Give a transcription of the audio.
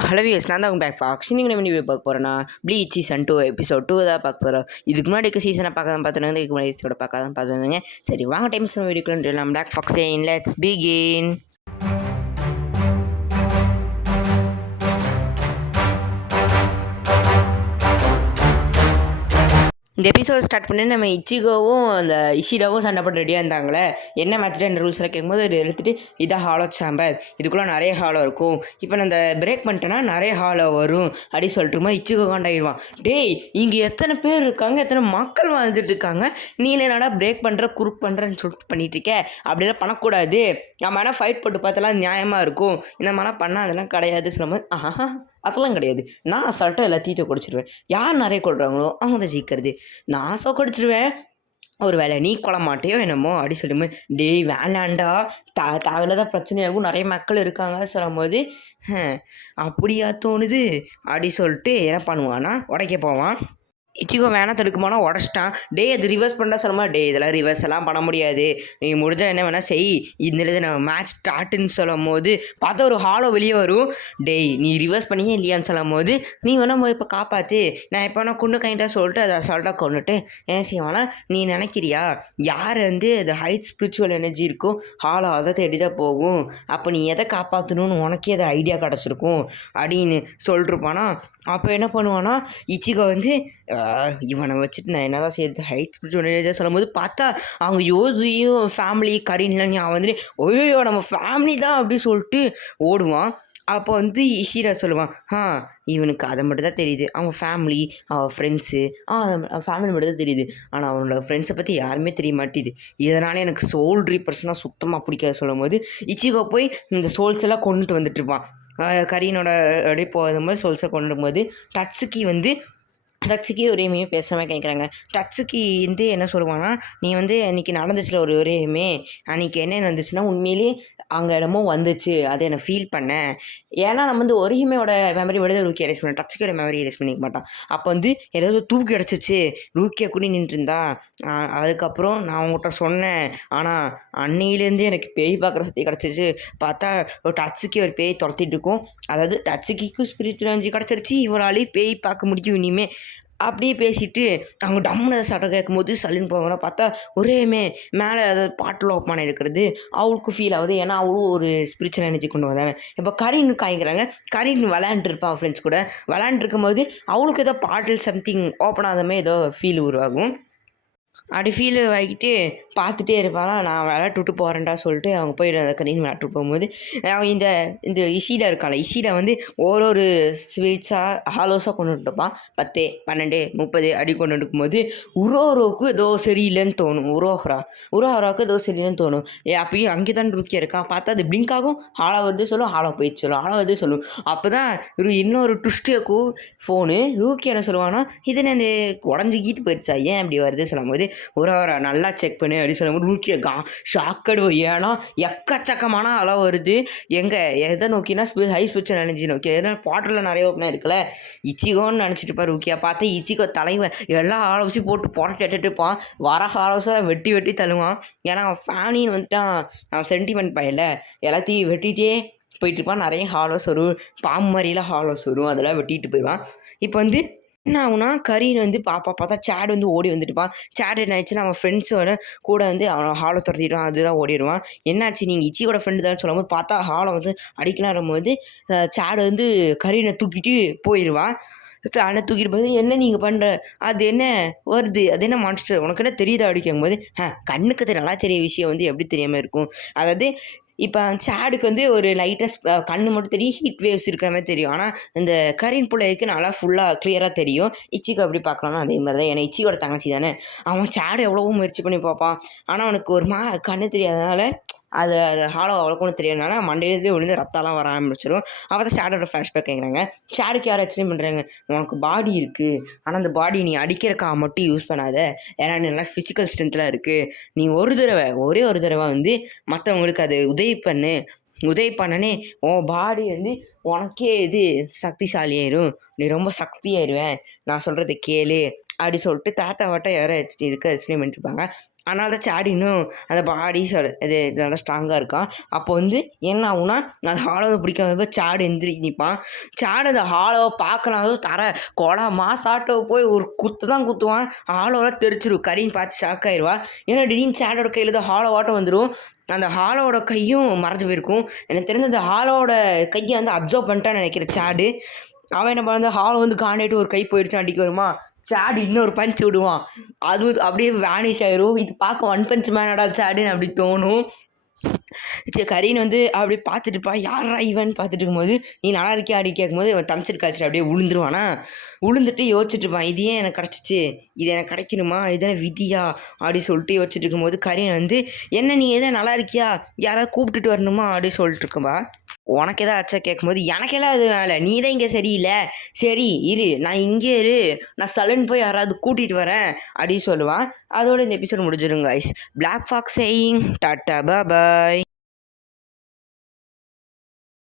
Hello views, நான் தான் back Fox. நீங்கள் என்ன வீடியோ பார்க்க போகிறேன்னா ப்ளீச் சீசன் 2 எபிசோட் 2 தான் பார்க்க போகிறோம். இதுக்கு முன்னாடி சீசனை பார்த்துருங்க, இதுக்கு முன்னாடி எபிசோட பார்த்துருந்தீங்க. சரி வாங்க டைம்ஸ் வீடியோக்குள்ள நம்ம பிளாக் ஃபாக்ஸ் லெட்ஸ் பிகின். இந்த எபிசோட் ஸ்டார்ட் பண்ணி நம்ம இச்சிகோவும் அந்த இஷிடாவும் சண்டை போட்டு ரெடியாக இருந்தாங்களே, என்ன மேட்ச்சில் என்ன ரூல்ஸ் எல்லாம் கேட்கும்போது எடுத்துகிட்டு இதான் ஹாலோ சாம்பர், இதுக்குள்ளே நிறைய ஹாலோ இருக்கும், இப்போ நான் அந்த பிரேக் பண்ணிட்டேன்னா நிறைய ஹாலோ வரும் அப்படி சொல்லிட்டுமா இச்சிகோ காண்டாயிடுவான். டேய், இங்கே எத்தனை பேர் இருக்காங்க, எத்தனை மக்கள் வாழ்ந்துட்டு இருக்காங்க, நீ என்னடா பிரேக் பண்ணுற குறுக் பண்ணுறேன்னு சொல்லிட்டு பண்ணிட்டு இருக்க, அப்படிலாம் பண்ணக்கூடாது, நம்ம ஆனால் ஃபைட் போட்டு பார்த்தலாம் நியாயமாக இருக்கும், இந்த மாதிரிலாம் பண்ணால் அதெல்லாம் கிடையாது சொல்லும்போது அதெல்லாம் கிடையாது, நான் அசால்ட்டாக எல்லாத்தையும் குடிச்சிடுவேன், யார் நிறைய கொள்கிறாங்களோ அவங்க தான் ஜெயிக்கிறது, நான் குடிச்சிடுவேன், ஒரு வேலை நீ கொள்ள மாட்டேயோ என்னமோ அப்படி சொல்லும்போது, டேய் வேணாண்டா, தேவையில்லாத பிரச்சனையாகும், நிறைய மக்கள் இருக்காங்க சொல்லும் போது அப்படியா தோணுது அப்படி சொல்லிட்டு என்ன பண்ணுவான்னா உடைக்க போவான். இச்சிகோ வேணா தடுக்குமானா உடச்சிட்டான். டே அது ரிவர்ஸ் பண்ணா சொல்லுமா, டே இதெல்லாம் ரிவர்ஸ் எல்லாம் பண்ண முடியாது, நீ முடிஞ்சால் என்ன வேணால் செய், இந்த நம்ம மேட்ச் ஸ்டார்ட்டுன்னு சொல்லும் போது பார்த்தா ஒரு ஹாலோ வெளியே வரும். டேய் நீ ரிவர்ஸ் பண்ணியே இல்லையான்னு சொல்லும் போது, நீ வேணா இப்போ காப்பாற்று, நான் இப்போ நான் கொண்டு கைண்டாக சொல்லிட்டு அதை அசால்ட்டாக கொண்டுட்டு என்ன செய்வானா, நீ நினைக்கிறியா யார் அது ஹைட் ஸ்பிரிச்சுவல் எனர்ஜி இருக்கும் ஹாலோ அதை தேடி தான் போகும், அப்போ நீ எதை காப்பாற்றணும்னு உனக்கே அதை ஐடியா கிடச்சிருக்கும் அப்படின்னு சொல்லிட்டுருப்பானா. அப்போ என்ன பண்ணுவானா, இச்சிகோ இவனை வச்சுட்டு நான் என்ன தான் செய்யுது ஹைட் ஸ்பிரிச்சுவல் சொல்லும் போது பார்த்தா அவங்க யோசியும் ஃபேமிலி கரீன்லாம் அவன் ஓய்யோ நம்ம ஃபேமிலி தான் அப்படி சொல்லிட்டு ஓடுவான். அப்போ இஷிரா சொல்லுவான், இவனுக்கு அதை மட்டும் தான் தெரியுது, அவன் ஃபேமிலி அவன் ஃப்ரெண்ட்ஸு ஃபேமிலி மட்டும் தான் தெரியுது, ஆனால் அவனோட ஃப்ரெண்ட்ஸை பற்றி யாருமே தெரிய மாட்டேது, இதனால் எனக்கு சோல் ரீப்பர்ஸ்னால் சுத்தமாக பிடிக்காது சொல்லும் போது இச்சிகோ போய் இந்த சோல்ஸ் எல்லாம் கொண்டுட்டு வந்துட்டுருப்பான். கரீனோட அப்படியே போகும்போது சோல்ஸை கொண்டு போது டட்ஸுக்கி ஒரேமே பேசாமல் கேட்குறாங்க. டட்ஸுக்கி என்ன சொல்லுவான்னா, நீ அன்றைக்கி நடந்துச்சுல ஒரேமே அன்றைக்கி என்ன நடந்துச்சுன்னா உண்மையிலேயே அங்கே இடமும் வந்துச்சு, அதை நான் ஃபீல் பண்ணேன், ஏன்னா நம்ம ஒரேமையோட மெமரி விட ரூக்கி எரேஸ் பண்ணேன், டட்ஸுக்கியோட மெமரி எரேஸ் பண்ணிக்க மாட்டான். அப்போ ஏதாவது தூக்கி கிடச்சிச்சு, ரூக்கியை கூட நின்றுருந்தா, அதுக்கப்புறம் நான் அவங்ககிட்ட சொன்னேன், ஆனால் அன்னையிலேருந்து எனக்கு பேய் பார்க்குற சக்தி கிடச்சிச்சு, பார்த்தா டட்ஸுக்கி ஒரு பேய் துரத்திட்டு இருக்கும், அதாவது டட்ஸுக்கிக்கும் ஸ்பிரிட் எனர்ஜி கிடச்சிருச்சு, இவராலேயும் பேய் பார்க்க முடியும் இனிமேல் அப்படியே பேசிட்டு அவங்க டம்முன்னு சட்டம் கேட்கும்போது சல்லுன்னு போவாங்க. பார்த்தா ஒரேமே மேலே அதாவது பாட்டில் ஓப்பனாக இருக்கிறது அவளுக்கு ஃபீல் ஆகுது, ஏன்னா அவளும் ஒரு ஸ்பிரிச்சுவல் எனர்ஜி கொண்டு வந்தாங்க. இப்போ கரீன் காய்க்கிறாங்க, கரீன் விளையாண்டுருப்பான் ஃப்ரெண்ட்ஸ் கூட விளையாண்டுருக்கும் போது அவளுக்கு ஏதோ பாட்டில் சம்திங் ஓப்பன் ஆகாதமே ஏதோ ஃபீல் உருவாகும். அப்படி ஃபீல் ஆகிட்டு பார்த்துட்டே இருப்பானா, நான் விளையாட்டுட்டு போகிறேன்டா சொல்லிட்டு அவங்க போய் அந்த கரீன் விளையாட்டு போகும்போது அவன் இந்த இஷிடா இருக்காள், இஷிடா ஒரு ஸ்வீட்ஸாக ஹாலோஸாக கொண்டு வந்துட்டுப்பான், 10 12 30 அடி கொண்டு இருக்கும்போது உரோரோவுக்கு ஏதோ சரியில்லைன்னு தோணும், உரோஹராவுக்கு ஏதோ சரியில்லைன்னு தோணும். அப்பயும் அங்கே தான் ருக்கியா இருக்கான், பார்த்தா அது பிளிங்க் ஆகும், ஹாலோ சொல்லும், ஹாலோ போயிட்டு சொல்லும், ஹாலோ சொல்லும். அப்போ தான் இன்னொரு ட்விஸ்டேக்கும் ஃபோனு ரூக்கி என்ன சொல்லுவான்னா, இது நான் உடஞ்சிக்கிட்டு போயிடுச்சா, ஏன் அப்படி வருது சொல்லும் போது ஒரு நல்லா செக் பண்ணி அப்படி சொல்லும்போது ரூக்கிய ஷாக்கடு, ஏன்னா எக்கச்சக்கமான அளவு வருது, எங்கே எதை நோக்கினா ஹை ஸ்பிரிச்சுவல் எனர்ஜி நோக்கி, ஏன்னா பாட்டில் நிறைய ஓப்பனாக இருக்குல்ல, இச்சிகோன்னு நினச்சிட்டு இருப்பார் ரூக்கியா. பார்த்து இச்சிகோ தலைவன் எல்லா ஆலோசி போட்டு புரட்டி எடுத்துட்டு இருப்பான், வர ஆலோசை வெட்டி தள்ளுவான், ஏன்னா அவன் ஃபேனின்னு அவன் சென்டிமெண்ட் பையல எல்லாத்தையும் வெட்டிகிட்டே போயிட்டுருப்பான். நிறைய ஹாலோஸ் வரும், பாம்பு மாதிரிலாம் ஹாலோஸ் வரும், அதெல்லாம் வெட்டிட்டு போயிடுவான். இப்போ என்ன ஆகுனா கரீன் பார்த்தா சேட் ஓடி வந்துட்டுப்பான். சேட் என்ன ஆயிடுச்சுன்னா அவன் ஃப்ரெண்ட்ஸோட கூட அவன் ஹாலை துரத்திடுவான், அதுதான் ஓடிடுவான். என்னாச்சு நீங்கள் இச்சியோட ஃப்ரெண்டு தான் சொல்லும்போது பார்த்தா ஹாலை அடிக்கலாம் போது சேட் கரீனை தூக்கிட்டு போயிடுவான். அண்ணனை தூக்கிட்டு போது என்ன நீங்கள் பண்ணுற, அது என்ன வருது, அது என்ன மான்ஸ்டர் உனக்கு என்ன தெரியுதா அப்படி கேட்கும்போது, கண்ணுக்கு நல்லா தெரிய விஷயம் எப்படி தெரியாமல் இருக்கும், அதாவது இப்போ சேடுக்கு ஒரு லைட்டஸ்ட் கண்ணு மட்டும் தெரியும், ஹீட் வேவ்ஸ் இருக்கிற மாதிரி தெரியும், ஆனால் இந்த கரீன் பிள்ளைக்கு நல்லா ஃபுல்லாக கிளியராக தெரியும். இச்சிக்கு அப்படி பார்க்கலாம்னா அதே மாதிரி தான், ஏன்னா இச்சியோட தங்கச்சி தானே, அவன் சேடு எவ்வளவோ முயற்சி பண்ணி பார்ப்பான், ஆனால் அவனுக்கு ஒரு கண்ணு தெரியாதனால அது ஹாலோ அவ்வளோக்கும் தெரியாதனால மண்டையிலேருந்து விழுந்து ரத்தம்லாம் வர ஆரம்பிச்சிடும். அப்போ தான் ஷேடோட ஃப்ளாஷ்பேக் கேட்குறாங்க. ஷேடுக்கு யாரும் எக்ஸ்பிளைன் பண்ணுறாங்க, உனக்கு பாடி இருக்குது, ஆனால் அந்த பாடி நீ அடிக்கிறக்காக மட்டும் யூஸ் பண்ணாத, ஏன்னா நல்லா ஃபிசிக்கல் ஸ்ட்ரென்த்தில் இருக்குது, நீ ஒரே ஒரு தடவை மற்றவங்களுக்கு அது உதவி பண்ணனே உன் பாடி உனக்கே இது சக்திசாலியாயிரும், நீ ரொம்ப சக்தியாயிருவேன், நான் சொல்கிறது கேளு அப்படி சொல்லிட்டு தாத்தாவாட்ட யாரோ எக்ஸ்பிளைன் பண்ணிட்டுருப்பாங்க. அதனால தான் சாடி இன்னும் அந்த பாடி இது நல்லா ஸ்ட்ராங்காக இருக்கான். அப்போ வந்து என்ன ஆகும்னா அந்த ஹாலோவை பிடிக்காம சாடு எந்திரிச்சு நிற்பான். சாடு அந்த ஹாலோவை பார்க்கலாம் கொடா மாசாட்டோ போய் ஒரு குத்து தான் குத்துவான். ஹாலோவெலாம் தெரிச்சிரும். கரீன் பார்த்து ஷாக் ஆயிடுவா. ஏன்னா திடீர்னு சாடோட கையில் தான் ஹாலோவாட்டம் வந்துடும். அந்த ஹாலோவோட கையும் மறைஞ்சு போயிருக்கும். எனக்கு தெரிஞ்ச அந்த ஹாலோவோட கையை வந்து அப்சர்வ் பண்ணிட்டான்னு நினைக்கிறேன் சாடு. அவன் என்ன பண்ண ஹாலோ வந்து காண்டாயிட்டு ஒரு கை போயிடுச்சு அடிக்க வருமா, சாடு இன்னொரு பஞ்ச் விடுவான். அது அப்படியே வேனிஷ் ஆயிரும். இது பார்க்க ஒன் பஞ்ச் மேனடா சாடுன்னு அப்படி தோணும். சரி கரீன் வந்து அப்படியே பார்த்துட்டுப்பா யாரா இவன் பார்த்துட்டு இருக்கும்போது நீ நல்லா இருக்கியா அப்படி கேட்கும்போது இவன் தம்சட் காய்ச்சல் அப்படியே விழுந்துருவானா. விழுந்துட்டு யோசிச்சுட்டு இருப்பான், இது ஏன் எனக்கு கிடச்சிச்சு, இது எனக்கு கிடைக்கணுமா, இதுதானே விதியா அப்படி சொல்லிட்டு யோசிச்சுட்டு இருக்கும்போது கரீன் வந்து என்ன நீ எதாவது நல்லா இருக்கியா, யாராவது கூப்பிட்டுட்டு வரணுமா அப்படி சொல்லிட்டு இருக்கும்பா. உனக்கு எதாவது ஆச்சா கேட்கும்போது எனக்கெல்லாம் அது வேலை, நீ தான் இங்கே சரியில்லை, சரி இரு நான் இங்கே இரு, நான் சலன் போய் யாராவது கூட்டிகிட்டு வரேன் அப்படின்னு சொல்லுவான். அதோட இந்த எபிசோட் முடிஞ்சிடும் guys. Black fox saying tata பாய்.